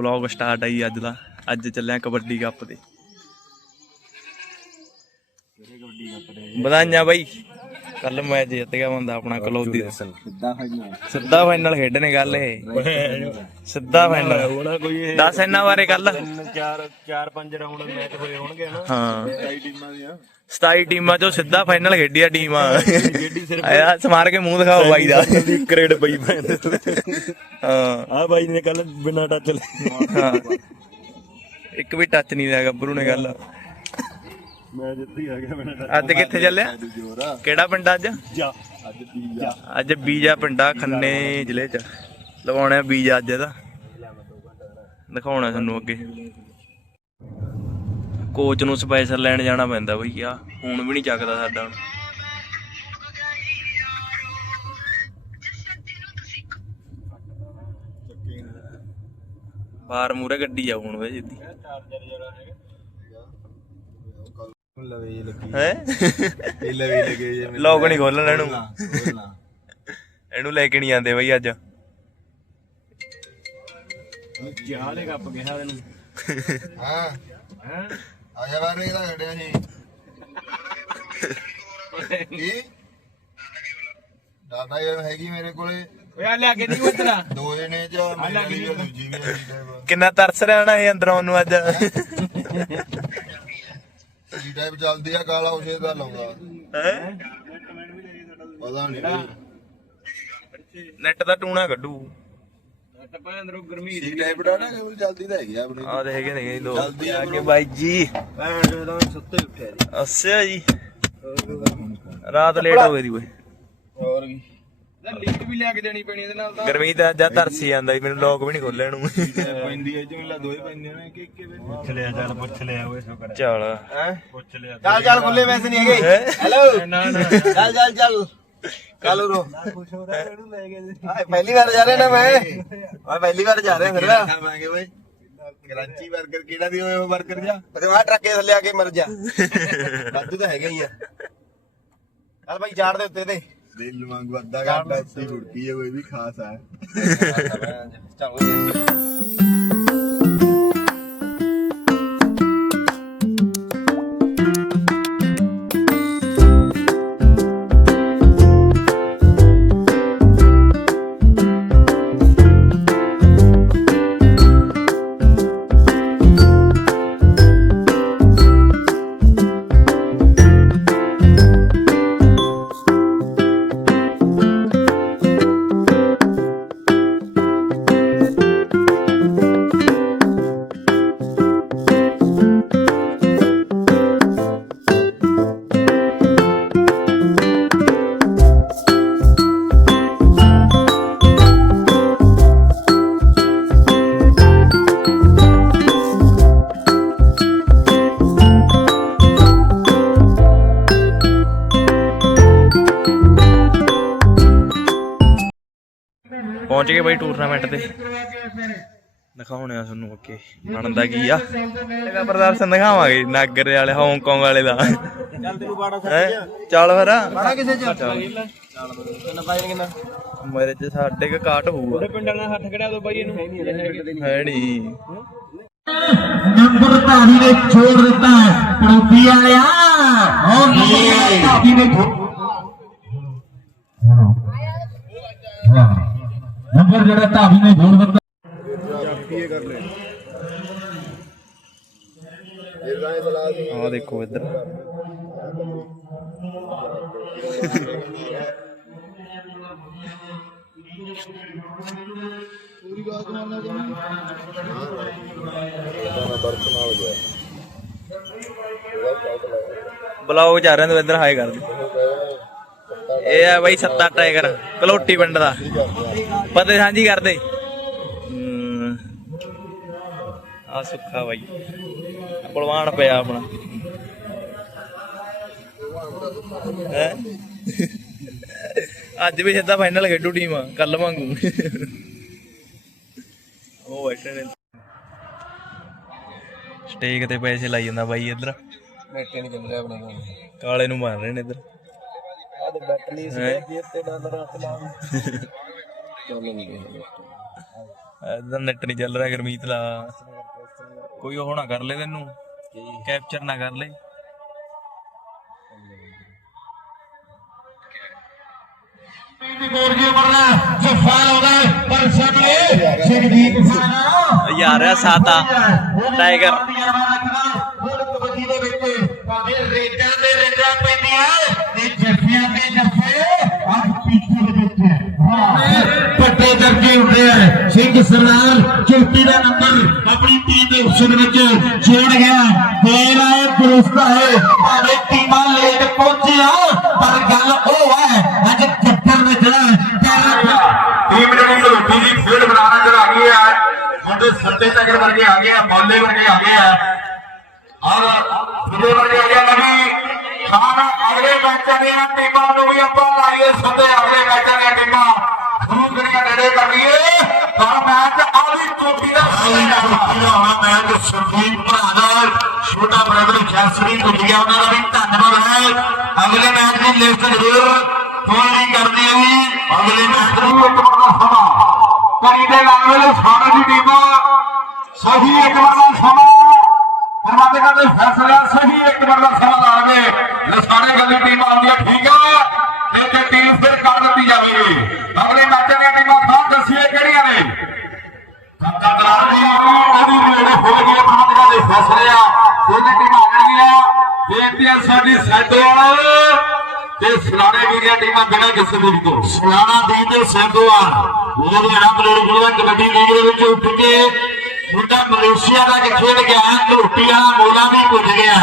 Blog start ਆਈ ਅੱਜ ਦਾ। ਅੱਜ ਚੱਲਿਆ ਕਬੱਡੀ ਕੱਪ ਤੇ? ਵਧਾਈਆਂ ਬਾਈ। ਕੱਲ ਮੈਚ ਜਿੱਤ ਗਿਆ ਬੰਦਾ ਆਪਣਾ ਕਲੌਦੀ ਦਾ। ਸਿੱਧਾ ਫਾਈਨਲ ਸਿੱਧਾ ਫਾਈਨਲ ਖੇਡਣੇ ਗੱਲ ਇਹ। ਸਿੱਧਾ ਫਾਈਨਲ ਹੋਣਾ ਕੋਈ ਦੱਸ ਇਹਨਾਂ ਬਾਰੇ ਕੱਲ। ਚਾਰ ਚਾਰ ਪੰਜ ਰਾਉਂਡ ਮੈਚ ਹੋਏ ਹੋਣਗੇ ਨਾ। ਹਾਂ। ਕਈ ਟੀਮਾਂ ਦੀਆਂ। 27 ਟੀਮਾਂ ਚੋਂ ਸਿੱਧਾ ਫਾਈਨਲ ਖੇਡੀ ਆ ਟੀਮਾਂ ਆਇਆ ਸਮਾਰ ਕੇ ਮੂੰਹ ਦਿਖਾਓ ਬਾਈ ਦਾ। ਕਰੇਡ ਪਈ ਪੈਂਦੇ ਹਾਂ। ਆ ਬਾਈ ਨੇ ਕੱਲ ਬਿਨਾ ਟੱਚ ਲੈ ਹਾਂ। ਇੱਕ ਵੀ ਟੱਚ ਨਹੀਂ ਲਿਆ ਗੱਭਰੂ ਨੇ ਗੱਲ ਮੈਂ ਜਿੱਤੀ ਆ ਗਿਆ ਬਿਨਾ ਅੱਜ ਕਿੱਥੇ ਚੱਲਿਆ? ਕਿਹੜਾ ਪਿੰਡ ਅੱਜ? ਜਾ। ਅੱਜ ਬੀਜਾ। ਪਿੰਡਾ ਖੰਨੇ ਜ਼ਿਲ੍ਹੇ ਚ। ਲਵਾਉਣਾ ਬੀਜਾ ਅੱਜ ਇਹਦਾ। ਦਿਖਾਉਣਾ ਤੁਹਾਨੂੰ ਅੱਗੇ। ਕੋਚ ਨੂੰ ਸਪੈਸ਼ਲ ਲੈਣ ਜਾਣਾ ਪੈਂਦਾ ਬਈ ਆ ਹੁਣ ਵੀ ਨਹੀਂ ਚੱਕਦਾ ਸਾਡਾ। ਹੁਣ ਬਾਹਰ ਮੂਰੇ ਗੱਡੀ ਆ ਹੁਣ ਵੇ ਜਿੱਦੀ। ਲਵੇ ਲੱਗੀ ਹੈ? ਇਹ ਲਵੇ ਲੱਗੇ ਜੇ ਲੋਕ ਨਹੀਂ ਖੋਲਣ ਇਹਨੂੰ ਖੋਲਣਾ ਇਹਨੂੰ ਲੈ ਕੇ ਨਹੀਂ ਜਾਂਦੇ ਬਈ ਅੱਜ। ਚਾਹ ਲੈ ਕੱਪ ਗਿਆ ਇਹਨੂੰ ਹਾਂ। ਹੈ? ਆ ਜਾ ਬਾਹਰ ਇਹਦਾ ਖੜਿਆ ਸੀ ਕੀ? ਡਾਟਾ ਇਹ ਹੈਗੀ ਮੇਰੇ ਕੋਲੇ। ਓਏ ਆ ਲਿਆ ਕੇ ਨਹੀਂ ਉਤਰਾ ਦੋ ਜਣੇ ਚ ਮੇਰੀ ਵਾਲੀ ਵੀ ਦੂਜੀ ਵੀ ਹੈਗੀ ਟਾਈਪ ਕਿੰਨਾ ਤਰਸ ਰਹਿਣਾ ਇਹ ਅੰਦਰੋਂ ਨੂੰ ਅੱਜ। ਜੀ ਟਾਈਪ ਚੱਲਦੀ ਆ ਕਾਲਾ ਉਸੇ ਦਾ ਲਾਉਂਦਾ। ਹੈ? ਪਤਾ ਨਹੀਂ ਨੈਟ ਦਾ ਟੂਣਾ ਕੱਢੂ। ਟੱਪਾ ਅੰਦਰੋਂ ਗਰਮੀ ਸੀ ਟਾਈਪ ਡਾਟਾ ਕੇਬਲ ਚੱਲਦੀ ਤਾਂ ਹੈਗੀ ਆ ਆਪਣੀ। ਆ ਦੇ ਹੈਗੇ ਨੇ ਦੋ ਜਲਦੀ ਆ ਅੱਗੇ ਬਾਈ ਜੀ। ਭੈਣ ਜਦੋਂ ਸੁੱਤੇ ਉੱਠਿਆ ਜੀ। ਅੱਛਾ ਜੀ। ਰਾਤ ਲੇਟ ਹੋ ਗਈ ਦੀ ਓਏ। ਹੋਰ ਕੀ। ਨਾ ਲੀਡ ਵੀ ਲਿਆ ਕੇ ਦੇਣੀ ਪੈਣੀ ਇਹਦੇ ਨਾਲ ਤਾਂ। ਗਰਮੀ ਤਾਂ ਅੱਜ ਤਰਸੀ ਜਾਂਦਾ ਜੀ ਮੈਨੂੰ ਲੋਕ ਵੀ ਨਹੀਂ ਖੋਲਣ ਨੂੰ ਪੈਂਦੀ ਹੈ ਜਿਵੇਂ ਲਾ ਦੋਏ ਪੈਂਦੀਆਂ ਨੇ ਕਿ ਕਿ ਪੁੱਛ ਲਿਆ ਚੱਲ ਪੁੱਛ ਲਿਆ ਓਏ ਸ਼ੁਕਰ ਚੱਲ। ਪੁੱਛ ਲਿਆ। ਚੱਲ ਚੱਲ ਖੁੱਲੇ ਵੈਸੇ ਨਹੀਂ ਹੈਗੇ। ਹੈਂ? ਹੈਲੋ ਨਾ ਨਾ ਚੱਲ ਚੱਲ ਚੱਲ। ਕੱਲ ਰੋ ਖੁਸ਼ ਹੋ ਰਿਹਾ ਇਹਨੂੰ ਲੈ ਕੇ ਆਏ ਪਹਿਲੀ ਵਾਰ ਜਾ ਰਹੇ ਨਾ ਮੈਂ। ਆ ਪਹਿਲੀ ਵਾਰ ਜਾ ਰਹੇ ਫਿਰ ਖਾਵਾਂਗੇ ਬਈ? ਕਰਾਚੀ 버ਗਰ ਕਿਹੜਾ ਦੀ ਹੋਏ ਉਹ 버ਗਰ ਜਾ ਪਤਵਾ ਟਰੱਕੇ ਥੱਲੇ ਆ ਕੇ ਮਰ ਜਾ। ਵਾਧੂ ਤਾਂ ਹੈਗਾ ਹੀ ਆ। ਚੱਲ ਭਾਈ ਝਾੜ ਦੇ ਉੱਤੇ ਤੇ। ਦਿਲ ਵਾਂਗੂ ਅੱਧਾ ਘੰਟਾ ਇੱਥੇ ਗੁੜਕੀ ਹੈ ਕੋਈ ਵੀ ਖਾਸ ਆ ਪਹੁੰਚ ਗਏ ਬਾਈ ਟੂਰਨਾਮੈਂਟ ਤੇ। ਦਿਖਾਉਣੇ ਆ ਤੁਹਾਨੂੰ ਅੱਗੇ ਬਣਦਾ ਕੀ ਆ। ਇਹਦਾ ਪ੍ਰਦਰਸ਼ਨ ਦਿਖਾਵਾਂਗੇ ਨਾਗਰ ਵਾਲੇ ਹਾਂਗਕਾਂਗ ਵਾਲੇ ਦਾ। ਚੱਲ ਤੈਨੂੰ ਬਾੜਾ ਹੈ? ਚੱਲ ਫਿਰ। ਬੜਾ ਕਿਸੇ ਚ? ਕਿੰਨਾ ਪਾਈ ਕਿੰਨਾ? ਮੇਰੇ ਚ ਸਾਡੇ ਕ ਕਾਟ ਹੋਊਗਾ। ਪਿੰਡ ਵਾਲਾ ਹੱਥ ਖੜਿਆ ਦੋ ਬਾਈ ਇਹਨੂੰ। ਹੈ ਨਹੀਂ ਨੰਬਰ ਧਾਰੀ ਨੇ ਛੋੜ ਦਿੱਤਾ ਹੈ। ਪੜੋਸੀ ਵਾਲਿਆ ਹੋਰ ਨੰਬਰ ਧਾਰੀ ਨੇ ਛੋੜ ਹਾਂ ਨੰਬਰ ਜਿਹੜਾ ਧਾਰੀ ਨੇ ਛੋੜ ਦਿੱਤਾ ਆ ਦੇਖੋ ਇੱਧਰ। ਪੂਰੀ ਗੱਲ ਸੁਣਾਉਣਾ ਚਾਹੁੰਦਾ ਬਰਫ ਨਾਲ ਗਿਆ ਬਲੌਗ ਜਾ ਰਹੇ ਇੱਧਰ ਹਾਈ ਕਰ ਦੇ ਇਹ ਆ ਬਾਈ ਸੱਤਾ ਟਾਈਗਰ, ਕਲੋਟੀ ਪਿੰਡ ਦਾ। ਪਤੇ ਸਾਂਝੀ ਕਰਦੇ। ਆ ਸੁੱਖਾ ਬਾਈ। ਬਲਵਾਨ ਪਿਆ ਆਪਣਾ। ਹੈਂ? ਅੱਜ ਵੀ ਸਿੱਧਾ ਫਾਈਨਲ ਖੇਡੂ ਟੀਮ ਕੱਲ ਵਾਂਗੂ। ਉਹ ਬੈਠੇ ਨੇ। ਸਟੇਕ ਤੇ ਪੈਸੇ ਲਾਈ ਜਾਂਦਾ ਬਾਈ ਇੱਧਰ। ਨੈਟੇ ਨਹੀਂ ਰਿਹਾ ਆਪਣੇ ਕੋਲ ਕਾਲੇ ਨੂੰ ਮਾਰ ਰਹੇ ਨੇ ਇੱਧਰ। ਆ ਤੇ ਬੈਟ ਨਹੀਂ? ਸੀ ਤੇ ਡਾਲਰ ਚੱਲ ਨਹੀਂ ਇਹਦਾ ਨੈਟ ਨਹੀਂ ਚੱਲ ਰਿਹਾ ਗਰਮੀਤ ਲਾ ਕੋਈ ਉਹ ਨਾ ਕਰ ਲੈ ਤੈਨੂੰ। ਕੈਪਚਰ ਨਾ ਕਰ ਲੈ। ਯਾਰ ਆ ਸਾਤਾ ਟਾਈਗਰ। ਕਬੱਡੀ ਦੇ ਵਿੱਚ ਭਾਵੇਂ ਰੇਡਾਂ ਦੇ ਰੇਡਾਂ ਪੈਂਦੀਆਂ ਤੇ ਜੱਫਿਆਂ ਦੇ ਜੱਫੇ ਅੱਜ ਪਿੱਛੇ ਦੇ ਵਿੱਚ। ਹਾਂ। ਸਿੰਘ ਸਰਦਾਰ ਚੋਟੀ ਦਾ ਨੰਬਰ ਆਪਣੀ ਟੀਮ ਦੇ ਹੁਸਨ ਵਿੱਚ ਜੋੜ ਗਿਆ। ਫੇਰ ਆਏ, ਦਰੁਸਤ ਹੈ ਭਾਵੇਂ ਟੀਮਾਂ ਲੇਟ ਪਹੁੰਚਿਆ, ਪਰ ਗੱਲ ਉਹ ਹੈ, ਅੱਜ ਜੱਫਰ ਨੇ ਜਿਹੜਾ ਟੀਮ ਜਿਹੜੀ ਲੋਕੀ ਦੀ ਫੀਲਡ ਬਣਾਉਣਾ ਜਿਹੜਾ ਆ ਗਈ ਹੈ। ਤੁਹਾਡੇ ਸੱਤੇ ਤੱਕਰ ਵਰਗੇ ਆ ਗਏ ਆ, ਬਾਲੇ ਵਰਗੇ ਆ ਗਏ ਆ। ਔਰ ਫੁੱਲੇ ਵਰਗੇ ਆ ਗਏ ਨਵੀ ਖਾਨ ਅਗਲੇ ਮੈਚਾਂ ਦੀਆਂ ਟੀਮਾਂ ਨੂੰ ਵੀ ਆਪਾਂ ਲਾਈਏ ਸੱਤੇ ਅਗਲੇ ਮੈਚਾਂ ਦੀਆਂ ਟੀਮਾਂ ਸ਼ੁਰੂ ਕਰੀਆਂ ਨੇੜੇ ਕਰ ਲਈਏ। ਪਰ ਮੈਚ ਆਲੀ ਚੋਟੀ ਦਾ ਹੋਣਾ ਮੈਚ ਸੰਦੀਪ ਭਰਾ ਦਾ ਛੋਟਾ ਬ੍ਰਦਰ ਜੈਸਰੀ ਗੁੱਡੀਆ ਉਹਨਾਂ ਦਾ ਵੀ ਧੰਨਵਾਦ ਹੈ। ਅਗਲੇ ਮੈਚ ਦੀ ਲਿਸਟ ਜ਼ਰੂਰ ਪੂਰੀ ਕਰਦੀ ਹੈ ਜੀ। ਅਗਲੇ ਮੈਚ ਨੂੰ ਇੱਕ ਵਾਰ ਦਾ ਸਮਾਂ। ਕਰੀ ਦੇ ਨਾਲ ਵੇਲੇ ਸਾਰੇ ਦੀ ਟੀਮਾਂ। ਸਹੀ ਇੱਕ ਵਾਰ ਦਾ ਸਮਾਂ ਪਰਮਾਤਮਾ ਦੇ ਫੈਸਲਾ ਸਹੀ ਇੱਕ ਵਾਰ ਦਾ ਸਮਾਂ ਲਾਣਗੇ ਲਸਾੜੇ ਗੱਲ ਦੀ ਟੀਮ ਆਉਂਦੀ ਹੈ ਠੀਕ ਹੈ ਤੇ ਤੇ ਟੀਮ ਫਿਰ ਕਰ ਦਿੱਤੀ ਜਾਵੇਗੀ ਅਗਲੇ ਮੈਚ ਦੀਆਂ ਟੀਮਾਂ ਖਾਸ ਦੱਸੀਏ ਕਿਹੜੀਆਂ ਨੇ ਸੱਤਾ ਦਰਾਰੀ ਉਹਦੀ ਨੇੜੇ ਹੋ ਗਈ ਹੈ ਪਰਮਾਤਮਾ ਦੇ ਫੈਸਲੇ ਆ ਉਹਦੀ ਟੀਮ ਆ ਗਈਆਂ ਬੇਨਤੀ ਹੈ ਸਾਡੀ ਸੈਦੋਵਾਲ ਤੇ ਸਲਾਣੇ ਵੀਰੀਆਂ ਟੀਮਾਂ ਬਿਨਾਂ ਕਿਸੇ ਦੀ ਲੁਧਿਆਣਾ ਬਲੋੜ ਕਬੱਡੀ ਲੀਗ ਦੇ ਵਿੱਚ ਉੱਠ ਕੇ ਮੁੰਡਾ ਮਲੇਸ਼ੀਆ ਦਾ ਖੇਡ ਗਿਆ ਝੋਟੀ ਮੋਲਾ ਵੀ ਪੁੱਜ ਗਿਆ।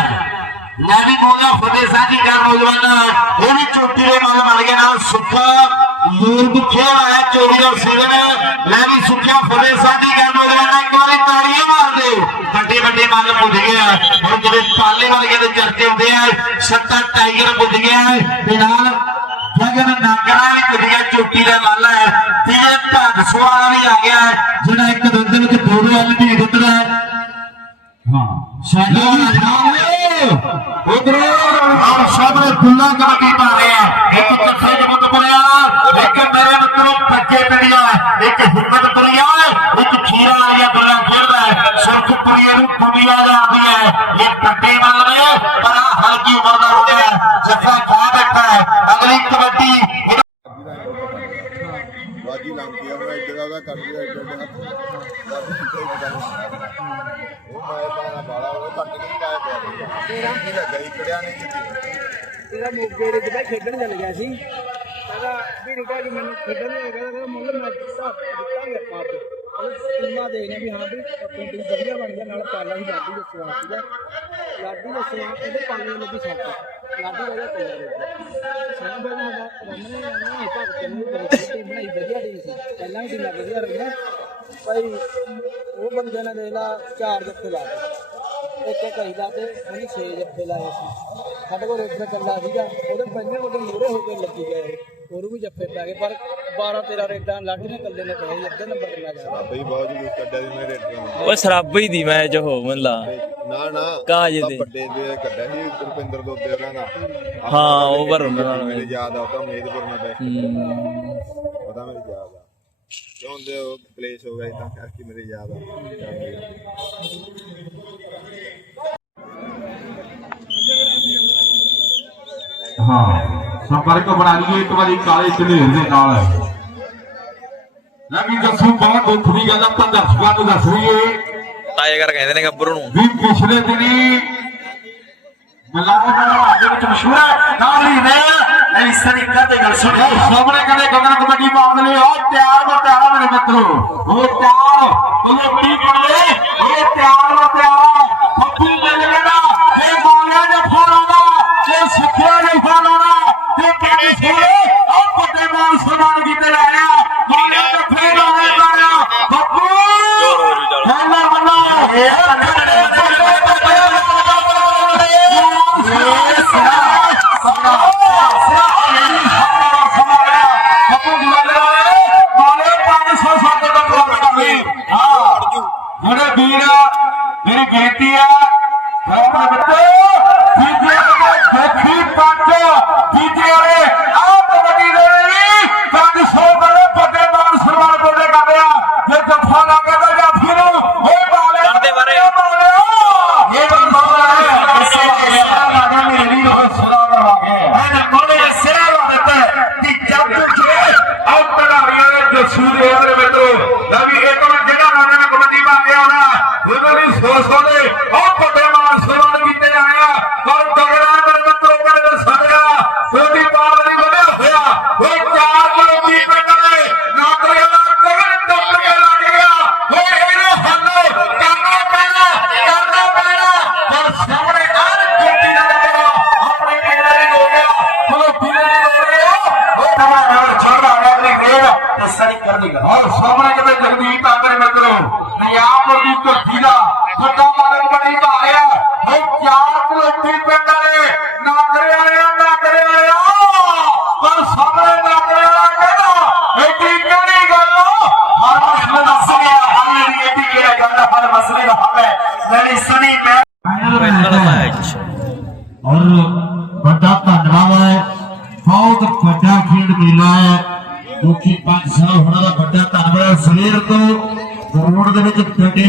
ਲੈ ਵੀ ਮੋਲਾ ਫਤਿਹ ਸਾਜੀ ਦਾ ਨੌਜਵਾਨ ਇਹ ਵੀ ਚੋਟੀ ਦੇ ਮਨ ਬਣ ਗਿਆ ਨਾਲ ਸੁੱਖਾ। ਯੂਰਪ ਖੇਡ ਆਇਆ ਚੋਰੀ ਦਾ ਸੀਜ਼ਨ ਲੈ ਵੀ ਸੁੱਖਿਆ ਫਤਿਹ ਸਾਜੀ ਦਾ ਨੌਜਵਾਨ ਇੱਕ ਵਾਰੀ ਤਾੜੀਆਂ ਮਾਰਦੇ। ਵੱਡੇ ਵੱਡੇ ਮੱਲ ਪੁੱਜ ਗਿਆ ਹੁਣ ਜਿਹੜੇ ਪਾਲੇ ਵਾਲੇ ਦੇ ਚਰਚੇ ਹੁੰਦੇ ਆ, ਸੱਤਾ ਟਾਈਗਰ ਪੁੱਜ ਗਿਆ। ਤੇ ਨਾਲ ਸੁਆਲਾ ਵੀ ਆ ਗਿਆ ਜਿਹੜਾ ਇੱਕ ਦਿਨ ਦੇ ਵਿੱਚ ਦੋ ਦੋ ਐਲਬੀ ਦਿੱਤਾ ਹੈ। ਹਾਂ। ਸ਼ਾਇਦ ਉਧਰ ਆਹ ਸਾਹਮਣੇ ਗੁੱਲਾ ਕਬੱਡੀ ਪਾ ਰਹੇ ਆ ਇੱਕ ਕੱਥੇ ਜਮਤ ਪਰਿਆ ਇੱਕ ਮੇਰੇ ਮਿੱਤਰੋ ਪੱਕੇ ਪਿੰਡੀਆ ਇੱਕ ਹਿੰਮਤ ਪਰਿਆ ਇੱਕ ਖੀਰਾ ਵਾਲੀਆ ਬੱਲਾ ਖੇਡਦਾ ਹੈ ਸੁਰਖ ਪਰਿਆ ਨੂੰ ਦੁਨੀਆ ਜਾਂਦੀ ਹੈ ਇਹ ਪੱਟੇ ਵੱਲ ਨੇ ਪਰ ਆਹ ਹਲਕੀ ਉਮਰ ਦਾ ਮੁੰਡਾ ਹੈ ਜੱਫਾ ਖਾ ਬੈਠਾ ਹੈ ਅਗਲੀ ਕਬੱਡੀ ਇਹਨੂੰ ਬਾਜੀ ਲੰਘਦੀ ਆ ਮੈਂ ਇੱਧਰ ਦਾ ਕਰ ਲਿਆ ਇੱਧਰ ਦਾ ਉਹ ਮੈਂ ਪਾਣਾ ਬਾਲਾ ਉਹ ਕੱਟ ਕੇ ਨਹੀਂ ਪਾਇਆ ਪਿਆ ਤੇਰਾ ਕੀ ਲੱਗਾ ਹੀ ਕੜਿਆ ਨਹੀਂ ਕੀਤੀ ਇਹਦਾ ਮੋਗੇ ਦੇ ਦੁਬਈ ਖੇਡਣ ਸੀ। ਕਹਿੰਦਾ ਵੀ ਨਿਕਾ ਕਿ ਮੈਨੂੰ ਖੇਡਣ ਨਹੀਂ ਕਹਿੰਦਾ ਮੁੱਲ ਮੈਚ ਦਿੱਤਾ ਦਿੱਤਾਂਗੇ ਆਪਾਂ ਅੱਜ ਉਹ ਟੀਮਾਂ ਦੇਖਦੇ ਵੀ ਹਾਂ ਵੀ ਆਪਣੀ ਵਧੀਆ ਬਣ ਗਿਆ ਨਾਲ ਪਾਲਾ ਵੀ ਲਾਡੀ ਦੱਸਵਾ ਸੀਗਾ। ਲਾਡੀ ਦੱਸਵਾ ਇਹਦੇ ਪਾਲੇ ਲੱਗੀ ਸੱਟ ਲਾਡੀ ਵਜਾ ਕੋਲ ਸਾਰਾ ਬੈਨ ਹੁੰਦਾ ਰਮਨੇ ਨਾ ਇਹ ਭਾਗ ਟੀਮ ਬਣਾਈ, ਵਧੀਆ ਟੀਮ ਸੀ। ਪਹਿਲਾਂ ਵੀ ਟੀਮਾਂ ਵਧੀਆ ਰਹੀਆਂ ਭਾਈ, ਉਹ ਬੰਦੇ ਨੇ ਦੇਖ ਲਾ, ਚਾਰ ਜੱਫੇ ਲਾ ਦਿੱਤੇ। ਇੱਕ ਕਹੀਦਾ ਤੇ ਉਹਨੇ 6 ਜੱਫੇ ਲਾਏ ਸੀ। ਸਾਡੇ ਕੋਲ ਰੇਡਰ ਕੱਲਾ ਸੀਗਾ ਉਹਦੇ ਪੰਜੇ ਉਹਦੇ ਮੂਰੇ ਹੋ ਕੇ ਲੱਗੀ ਗਏ ਉਹਨੂੰ ਵੀ ਜੱਫੇ ਪੈ ਗਏ ਪਰ 12 13 ਰੇਡਾਂ ਲਾਡੀ ਨੇ ਕੱਲੇ ਨੇ ਪਏ ਅੱਧੇ ਨੰਬਰ ਤੇ ਲੱਗ ਗਿਆ ਬਈ ਬਹੁਤ ਜੀ ਕੱਢਿਆ ਸੀ ਮੇਰੇ ਰੇਡਰਾਂ ਓਏ ਸਰਾਬੀ ਦੀ ਮੈਚ ਹੋ ਮੱਲਾ ਨਾ ਨਾ ਕਾਹਜੇ ਤਾਂ ਦੇ? ਵੱਡੇ ਦੇ ਕੱਢਿਆ ਸੀ ਰੁਪਿੰਦਰ ਦੋ ਦੇ ਉਹਨਾਂ ਦਾ। ਹਾਂ, ਉਹ ਪਰ ਉਹਨਾਂ ਨਾਲ ਮੇਰੇ ਯਾਦ ਆ ਤਾਂ ਮੇਦਪੁਰ ਨਾਲ ਬੈਠ ਹੂੰ। ਉਹਦਾ ਮੇਰੇ ਯਾਦ ਆ। ਕਿਉਂ ਦੇ ਉਹ? ਪਲੇਸ ਹੋ ਗਿਆ ਤਾਂ ਕਰਕੇ ਮੇਰੇ ਯਾਦ ਆ। ਹਾਂ। ਸੰਪਰਕ ਬਣਾ ਲਈਏ ਇੱਕ ਵਾਰੀ ਕਾਲੇ ਝੰਡੇਰ ਦੇ ਨਾਲ। ਲੱਗੀ ਦੱਸੂ ਬਹੁਤ ਦੁੱਖ ਦੀ ਗੱਲ ਆਪਾਂ ਦਰਸ਼ਕਾਂ ਨੂੰ ਦੱਸ ਦਈਏ। ਟਾਈਗਰ ਕਹਿੰਦੇ ਨੇ ਗੱਭਰੂ ਨੂੰ। ਵੀ ਪਿਛਲੇ ਦਿਨੀ ਮਲਾਹ ਦਾ ਦੇ ਵਿੱਚ ਮਸ਼ਹੂਰ ਹੈ ਨਾਲ ਹੀ ਰਹਿ ਇਸ ਤਰੀਕਾ ਤੇ ਗੱਲ ਸੁਣੋ। ਸਾਹਮਣੇ ਕਹਿੰਦੇ ਗਗਨ ਕਬੱਡੀ ਪਾਉਣ ਲਈ ਉਹ ਤਿਆਰ ਵਾ ਤਿਆਰ ਆ ਮੇਰੇ ਮਿੱਤਰੋ। ਉਹ ਤਿਆਰ ਉਹ ਕੀ ਬੋਲੇ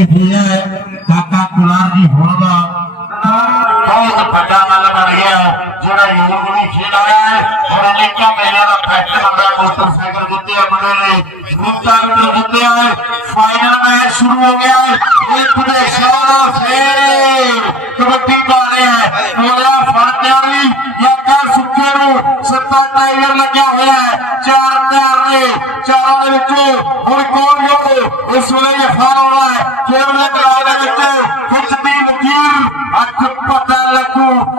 ਵਿੱਚ ਡਟੇ ਕਾਕਾ ਕੁਲਾਰ ਜੀ ਹੋਣ ਦਾ। ਬਹੁਤ ਵੱਡਾ ਮੱਲ ਬਣ ਗਿਆ, ਜਿਹੜਾ ਯੂਰਪ ਦੀ ਖੇਡ ਆਇਆ ਹੈ ਔਰ ਅਨੇਕਾਂ ਮੇਲਿਆਂ ਦਾ ਫੈਕਟਰ ਹੁੰਦਾ ਮੋਟਰਸਾਈਕਲ ਜਿੱਤੇ ਆਪਣੇ ਨੇ ਰੂਟਾ ਵੀ ਜਿੱਤਿਆ ਫਾਈਨਲ ਮੈਚ ਸ਼ੁਰੂ ਹੋ ਗਿਆ ਹੈ ਇੱਕ ਦੇ ਫੇਰ ਕਬੱਡੀ ਪਾ ਮੋਲਾ ਫੜਨ ਵਾਲੀ ਯਾਕਾ ਸੁੱਕੇ ਨੂੰ, ਸੱਤਾ ਟਾਈਗਰ ਲੱਗਿਆ ਹੋਇਆ ਚਾਰ ਧਿਆਨ ਨੇ ਚਾਰਾਂ ਦੇ ਵਿੱਚੋਂ ਹੁਣ ਕੌਣ ਜੋ ਇਸ ਵੇਲੇ ਇਹ ਹੋਣਾ ਹੈ। ਕੇਵਲ ਕਰਾਰ ਦੇ ਵਿੱਚ ਖਿੱਚਦੀ ਲਕੀਰ ਅੱਖ ਪਤਾ ਲੱਗੂ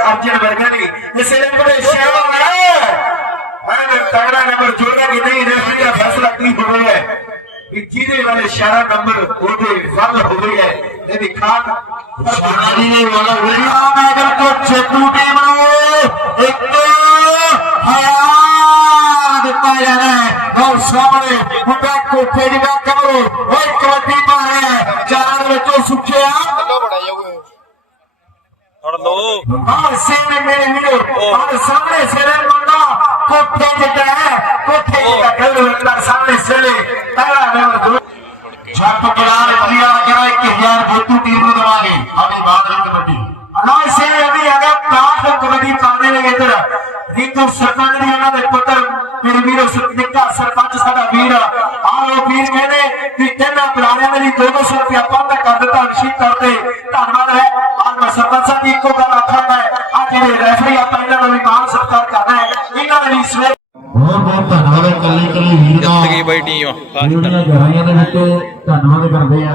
ਚੱਟ ਦਾ ਯਾਰ ਅਰਜਨ ਵਰਗਾ ਨਹੀਂ ਇਸੇ ਲਈ ਬੜੇ ਸੇਵਾ ਹੈ ਐਨੇ ਤਗੜਾ ਨੰਬਰ ਜੋੜਾ ਕਿ ਨਹੀਂ ਰੈਫਰੀ ਦਾ ਫੈਸਲਾ ਕੀ ਹੋ ਰਿਹਾ ਹੈ ਕਿ ਜਿਹਦੇ ਵਾਲੇ ਇਸ਼ਾਰਾ ਨੰਬਰ ਉਹਦੇ ਫਲ ਹੋ ਰਹੀ ਹੈ ਇਹਦੀ ਖਾਕ ਸ਼ਾਦੀ ਨੇ ਵਾਲਾ ਵੀਰਾ ਮੈਡਲ ਕੋ ਚੇਤੂ ਟੀਮ ਨੂੰ ਇੱਕ ਹਯਾ ਦਿੱਤਾ ਜਾ ਰਿਹਾ ਹੈ ਔਰ ਸਾਹਮਣੇ ਮੁੰਡਾ ਕੋਠੇ ਦੀ ਦਾ ਕਮਰੋ ਓਏ ਕਬੱਡੀ ਪਾ ਰਿਹਾ ਹੈ ਚਾਰਾਂ ਦੇ ਵਿੱਚੋਂ ਸੁੱਖਿਆ ਫੜ ਲੋ ਔਰ ਸੇਨੇ ਮੇਰੇ ਵੀਰੋ ਔਰ ਸਾਹਮਣੇ ਸੇਰੇ ਮੁੰਡਾ ਕੋਠੇ ਜਿੱਡਾ ਹੈ ਕੋਠੇ ਜਿੱਡਾ ਕੱਲੂ ਇੰਦਾ ਸਾਹਮਣੇ ਸੇਰੇ ਤਗੜਾ ਨੰਬਰ ਦੋ। ਛੱਪ ਗਿਲਾਰ ਇੰਡੀਆ ਕਿਹੜਾ 1000 ਜੇਤੂ ਟੀਮ ਨੂੰ ਦਵਾਂਗੇ। ਬਾਅਦ ਵਿੱਚ ਕਬੱਡੀ ਅਨਾਜ ਸਿੰਘ ਅਭੀ ਹੈਗਾ ਕਾਫ ਕਬੱਡੀ ਪਾਉਂਦੇ ਨੇ ਇੱਧਰ। ਰੀਤੂ ਸਰਪੰਚ ਦੀ ਉਹਨਾਂ ਦੇ ਪੁੱਤਰ ਮੇਰੇ ਵੀਰੋ ਨਿੱਕਾ ਸਰਪੰਚ ਸਾਡਾ ਵੀਰ। ਆਹ ਵੀਰ ਕਹਿੰਦੇ ਕਿ ਤਿੰਨਾਂ ਬੁਲਾਰਿਆਂ ਦੇ ਲਈ 200 ਰੁਪਇਆ ਪੰਦ ਕਰ ਦਿੱਤਾ ਅਨਸ਼ੀਤ ਤੌਰ ਤੇ ਦੀ ਇੱਕੋ ਗੱਲ ਆਖਾਂਗਾ ਆ ਜਿਹੜੇ ਰੈਫਰੀ ਆਪਾਂ ਇਹਨਾਂ ਨੂੰ ਵੀ ਮਾਨ ਸਤਿਕਾਰ ਕਰਨਾ ਹੈ। ਇਹਨਾਂ ਦੇ ਲਈ ਸਵੇਰ ਬਹੁਤ ਬਹੁਤ ਧੰਨਵਾਦ ਹੈ ਕੱਲੇ ਕੱਲੇ ਵੀਰ ਦਾ। ਜਿੱਤ ਗਈ ਬਾਈ ਟੀਮ ਜਿਹੜੀਆਂ ਗਹਿਰਾਈਆਂ ਦੇ ਵਿੱਚ ਧੰਨਵਾਦ ਕਰਦੇ ਆ।